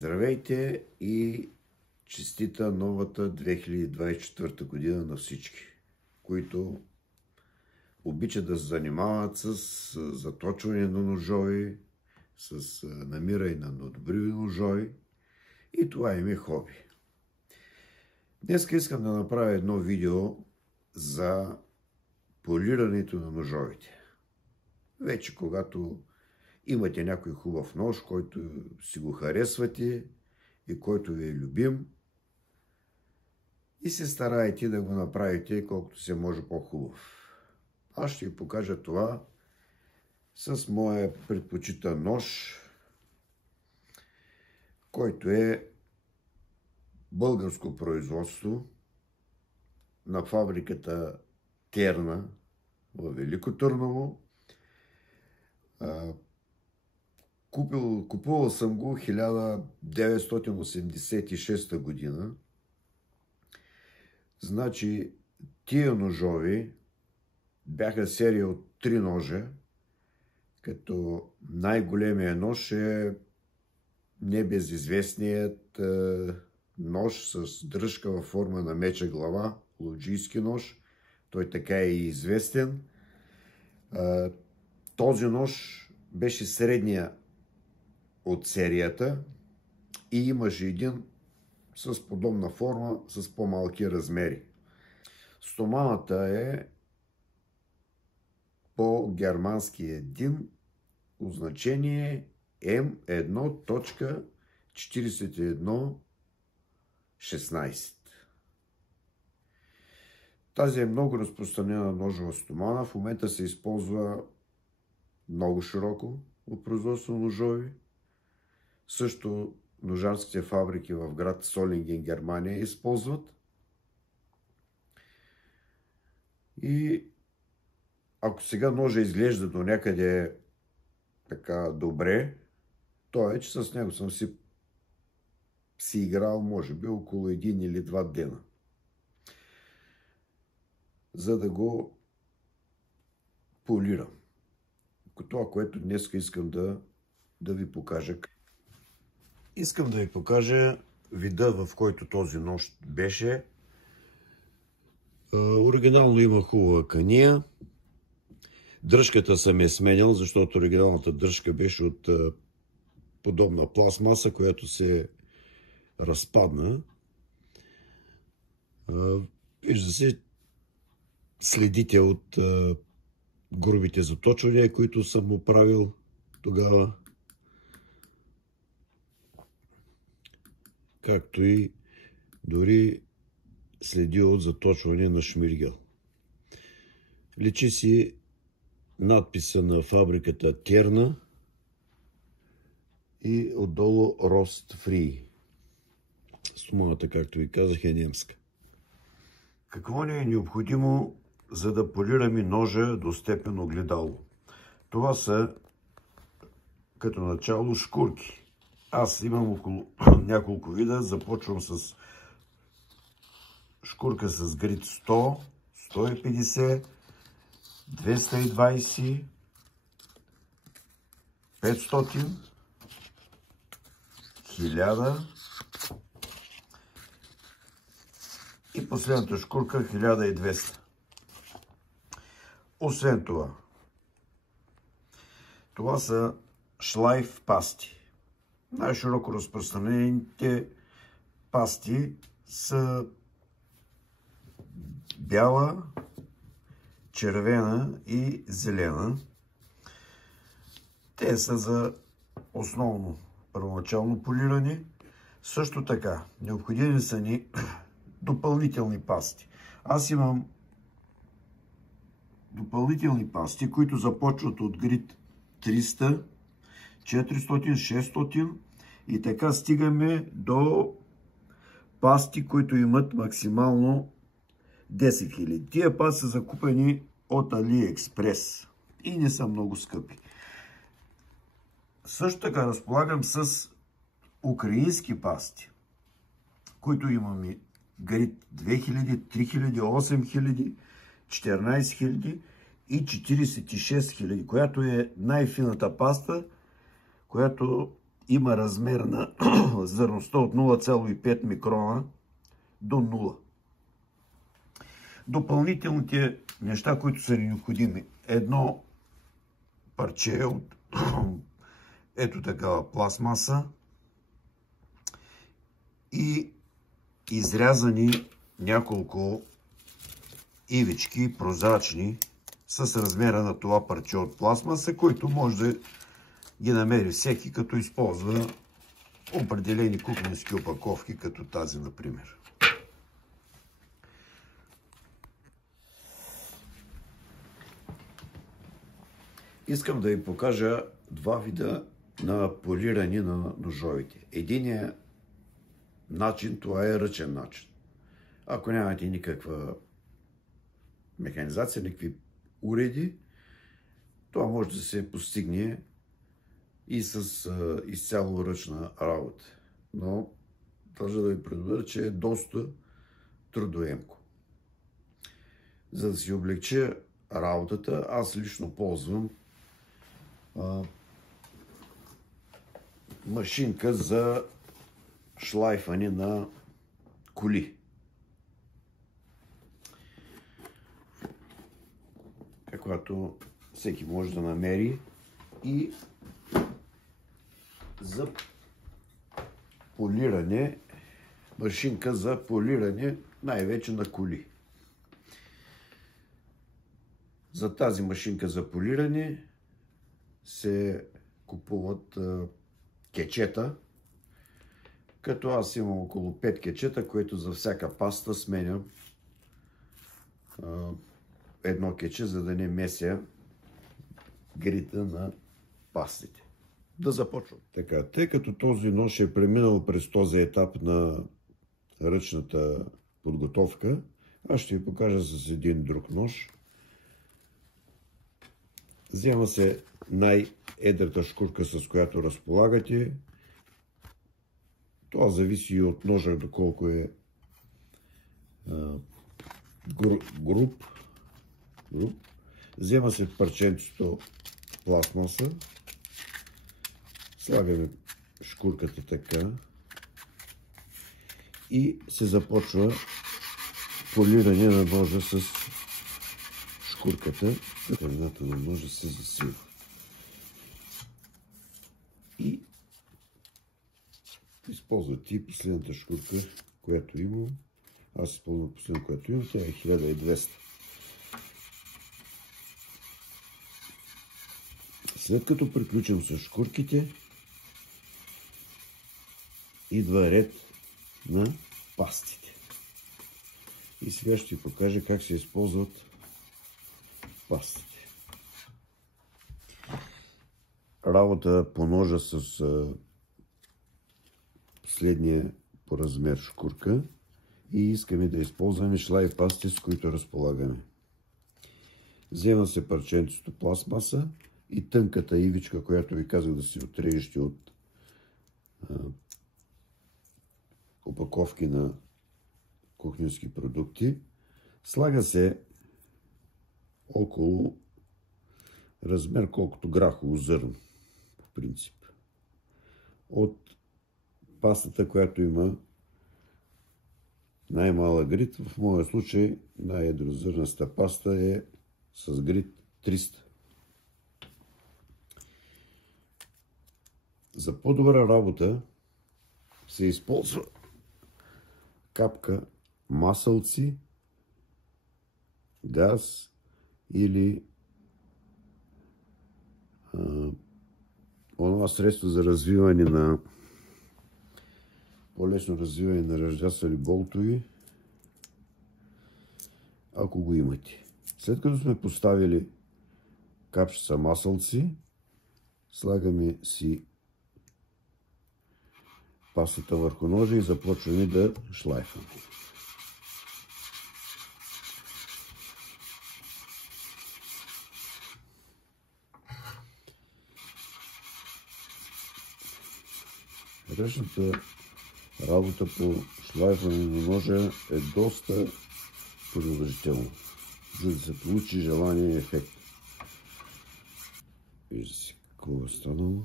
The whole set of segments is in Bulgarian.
Здравейте и честита новата 2024 година на всички, които обичат да се занимават с заточване на ножове, с намиране на добри ножове и това им е хоби. Днес искам да направя едно видео за полирането на ножовете. Вече когато имате някой хубав нож, който си го харесвате и който ви е любим, и се стараете да го направите колкото се може по-хубав. Аз ще ви покажа това с моя предпочитан нож, който е българско производство на фабриката Терна в Велико Търново. Купувал съм го 1986 година. Значи, тия ножови бяха серия от 3 ножа, като най-големия нож е небезизвестният нож с дръжка във форма на меча глава, ловджийски нож. Той така е и известен. Този нож беше средния от серията и имаше един с подобна форма, с по-малки размери. Стоманата е по германски един, означение M1.4116. Тази е много разпространена ножова стомана. В момента се използва много широко от производство на ножови. Също ножарските фабрики в град Солинген, Германия, използват. И ако сега ножа изглежда до някъде така добре, то е, че с него съм си играл, може би, около 1 или 2 дена, за да го полирам. Това, което днес искам да ви покажа. Искам да ви покажа вида, в който този нож беше. Оригинално има хубава кания. Дръжката съм е сменял, защото оригиналната дръжка беше от подобна пластмаса, която се разпадна. Вижда се следите от грубите заточвания, които съм му правил тогава, както и дори следи от заточване на шмиргел. Личи си надписа на фабриката Терна и отдолу Рост Фри. Стоманата, както ви казах, е немска. Какво ни е необходимо, за да полираме ножа до степен огледало? Това са като начало шкурки. Аз имам около няколко вида. Започвам с шкурка с грид 100, 150, 220, 500, 1000 и последната шкурка 1200. Освен това, това са шлайф пасти. Най-широко разпространените пасти са бяла, червена и зелена. Те са за основно първоначално полиране. Също така, необходими са ни допълнителни пасти. Аз имам допълнителни пасти, които започват от грид 300, 400, 600 и така стигаме до пасти, които имат максимално 10 000. Тия пасти са закупени от AliExpress и не са много скъпи. Също така разполагам с украински пасти, които имаме грид 2000, 3000, 8000, 14 000 и 46 000, която е най-фината паста, която има размер на зърността от 0,5 микрона до 0. Допълнителните неща, които са необходими. Едно парче от ето такава пластмаса и изрязани няколко ивички, прозрачни, с размера на това парче от пластмаса, който може да ги намери всеки, като използва определени кухненски опаковки, като тази, например. Искам да ви покажа два вида на полиране на ножовете. Единият начин, това е ръчен начин. Ако нямате никаква механизация, никакви уреди, това може да се постигне и с изцяло ръчна работа. Но държа да ви предупредя, че е доста трудоемко. За да си облегча работата, аз лично ползвам машинка за шлайфане на коли. Каквато всеки може да намери, и за полиране, машинка за полиране най-вече на коли. За тази машинка за полиране се купуват кечета, като аз имам около 5 кечета, което за всяка паста сменям едно кече, за да не меся грита на пастите. Да започвам. Така, тъй като този нож е преминал през този етап на ръчната подготовка, аз ще ви покажа с един друг нож. Взема се най-едрата шкурка, с която разполагате. Това зависи и от ножа, доколко е груб. Взема се парченцето пластмаса. Слагаме шкурката така. И се започва полиране на ножа с шкурката. Кървината на ножа се засилва. И използвате и последната шкурка, която имам. Аз използвам последната, която имам. Тя е 1200. След като приключим с шкурките, идва ред на пастите. И сега ще ви покажа как се използват пастите. Работа по ножа с следния по размер шкурка и искаме да използваме шлайф пасти, с които разполагаме. Взема се парченцето пластмаса и тънката ивичка, която ви казах да си отрежете от опаковки на кухненски продукти. Слага се около размер колкото грахово зърно, по принцип. От пастата, която има най-малък грит, в моя случай най-едрозърнаста паста е с грит 300. За по-добра работа се използва капка масълци, газ или онова средство за развиване на по-лесно развиване на ръждясали болтови, ако го имате. След като сме поставили капчица масълци, слагаме си пастата върху ножа и започваме да шлайфаме. Ръчната работа по шлайфане на ножа е доста продължителна, за да се получи желания ефект. Вижда се какво е станало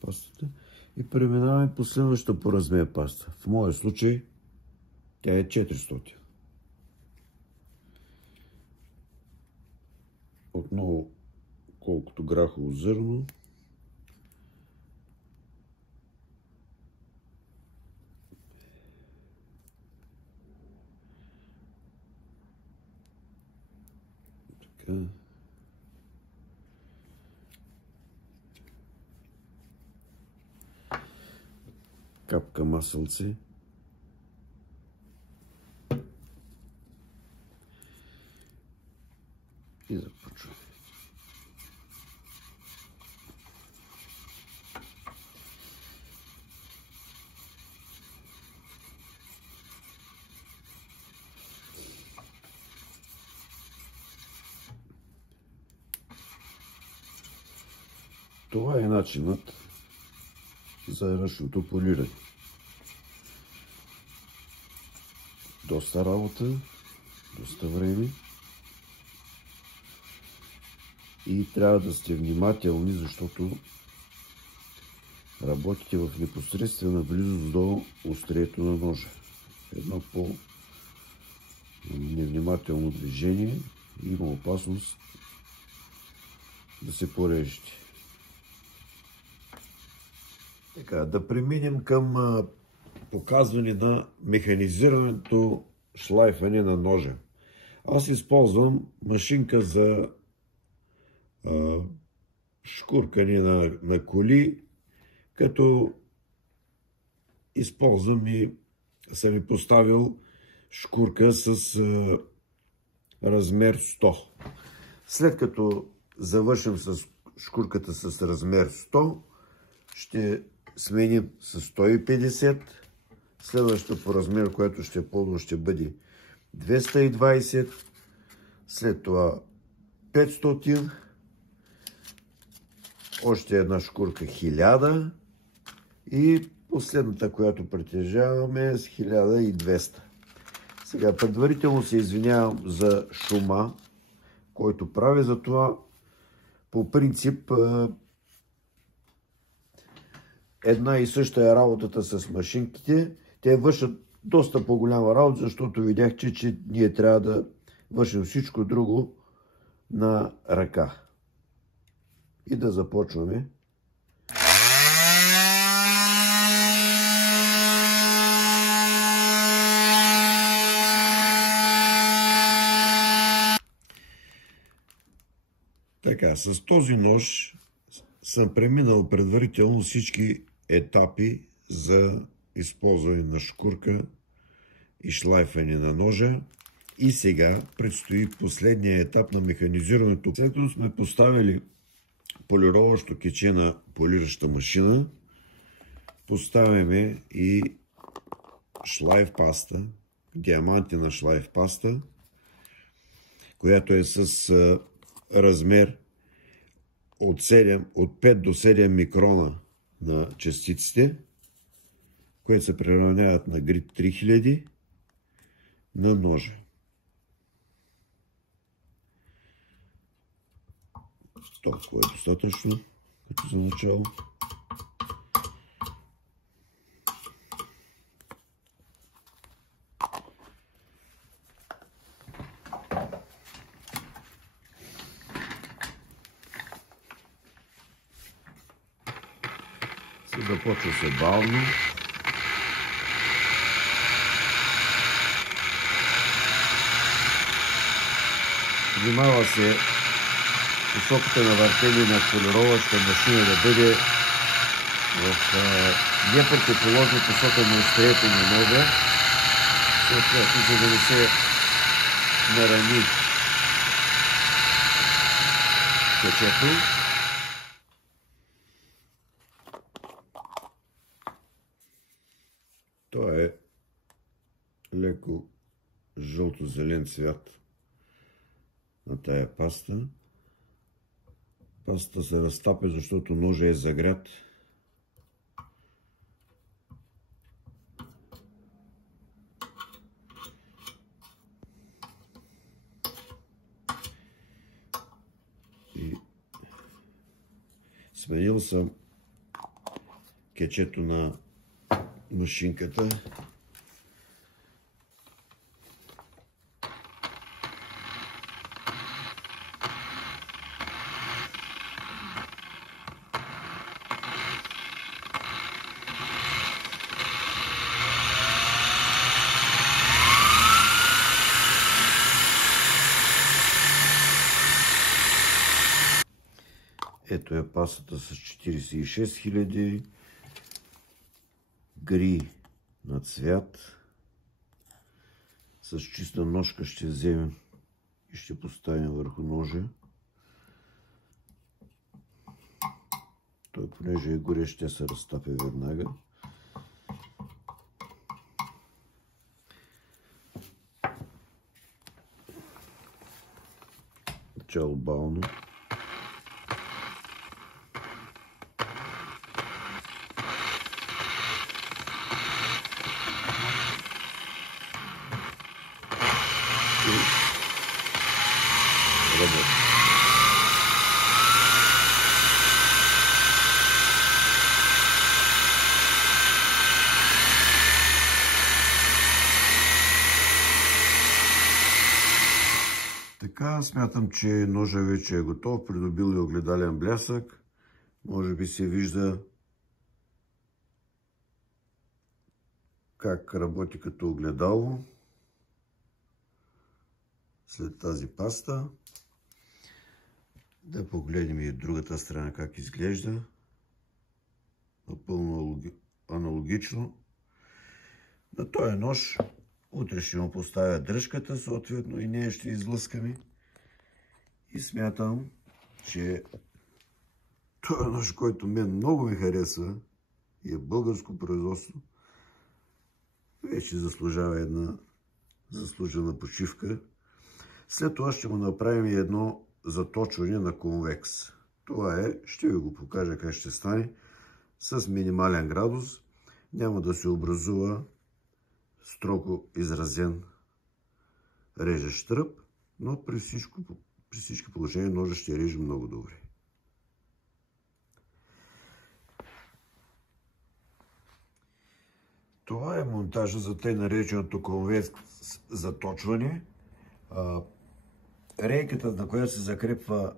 пастата. И преминаваме по следващата по размер паста. В моя случай тя е 400. Отново колкото грахово зърно. Така. Капка масълце. И започваме. Това е начинът за ръчното полиране. Доста работа, доста време и трябва да сте внимателни, защото работите в непосредствена близост до острието на ножа. Едно по-невнимателно движение има опасност да се порежете. Така, да преминем към показване на механизираното шлайфане на ножа. Аз използвам машинка за шкуркане на коли, като използвам и съм поставил шкурка с размер 100. След като завършим с шкурката с размер 100, ще сменим с 150. Следващото по размер, което ще ползвам, ще бъде 220. След това 500. Още една шкурка 1000. И последната, която притежаваме е с 1200. Сега предварително се извинявам за шума, който прави, затова по принцип една и съща е работата с машинките. Те вършат доста по-голяма работа, защото видяхте, че ние трябва да вършим всичко друго на ръка. И да започваме. Така, с този нож съм преминал предварително всички етапи за използване на шкурка и шлайфане на ножа. И сега предстои последния етап на механизирането. След като сме поставили полироващо кече на полираща машина, поставяме и шлайф паста, диамантина шлайф паста, която е с размер от 5 до 7 микрона на частиците, които се приравняват на грид 3000 на ножа. Толкова е достатъчно, като за начало. Започва се бавно. Внимава се посоката на въртение на полироваща машина да бъде в непротивоположна посока на острието на ножа, съответно, за да не се нарани кечето. Това е леко жълто-зелен цвят на тая паста. Пастата се разтапя, защото ножа е загрят. И сменил съм кечето на машинката. Ето е пасата с 46 000. Гри на цвят. С чиста ножка ще вземем и ще поставим върху ножа. Той, понеже е горещ, ще се разтапя веднага. Начало бавно. Работи. Така, смятам, че ножа вече е готов, придобил и огледален блясък. Може би се вижда как работи като огледало след тази паста. Да погледнем и другата страна как изглежда. Напълно аналогично. На този нож утре ще му поставя дръжката, съответно и нея ще излъскаме. И смятам, че този нож, който мен много ми харесва и е българско производство, вече заслужава една заслужена почивка. След това ще му направим и едно заточване на конвекс. Това е, ще ви го покажа как ще стане, с минимален градус. Няма да се образува строго изразен режещ тръп, но при всички положения ножа ще реже много добре. Това е монтажа за тъй нареченото конвекс заточване. Рейката, на която се закрепва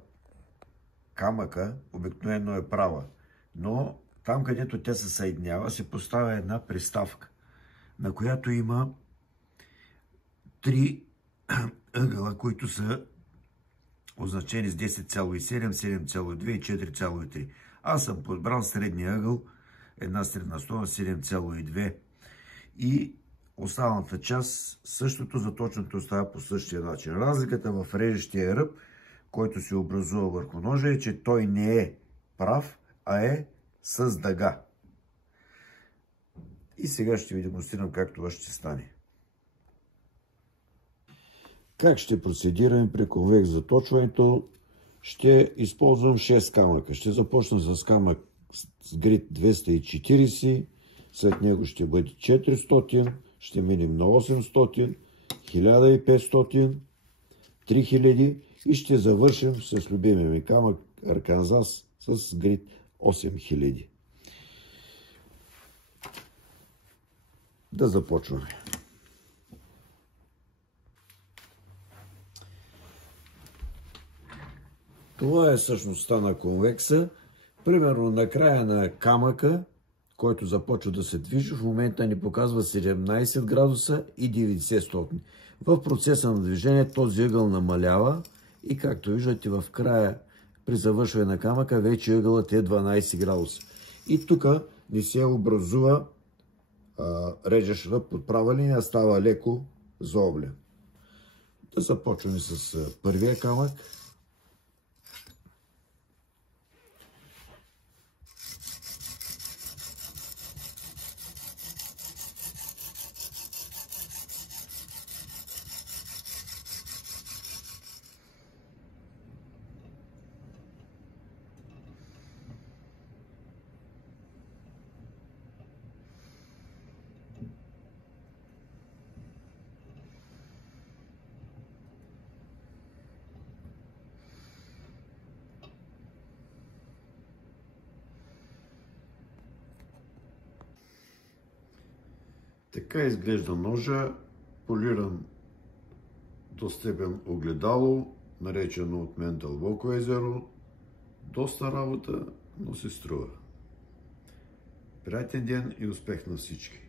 камъка, обикновено е права, но там, където тя се съединява, се поставя една приставка, на която има 3 ъгъла, които са означени с 10,7, 7,2 и 4,3. Аз съм подбрал средния ъгъл, една средна стойност 7,2 и останалата част същото, заточното остава по същия начин. Разликата в режещия ръб, който се образува върху ножа, е, че той не е прав, а е с дъга. И сега ще ви демонстрирам как това ще стане. Как ще процедираме при конвекс заточването? Ще използвам 6 камъка. Ще започна с камък с грид 240, след него ще бъде 400, ще минем на 800, 1500, 3000 и ще завършим с любимия ми камък Арканзас с грид 8000. Да започваме. Това е същността на конвекса. Примерно на края на камъка, който започва да се движи, в момента ни показва 17 градуса и 90 стотни. В процеса на движение този ъгъл намалява и както виждате в края при завършване на камъка вече ъгълът е 12 градуса. И тук не се образува режеш ръб от права линия, става леко заоблен. Да започваме с първия камък. Така изглежда ножа, полиран до степен огледало, наречено от мен Дълбоко езеро. Доста работа, но се струва. Приятен ден и успех на всички!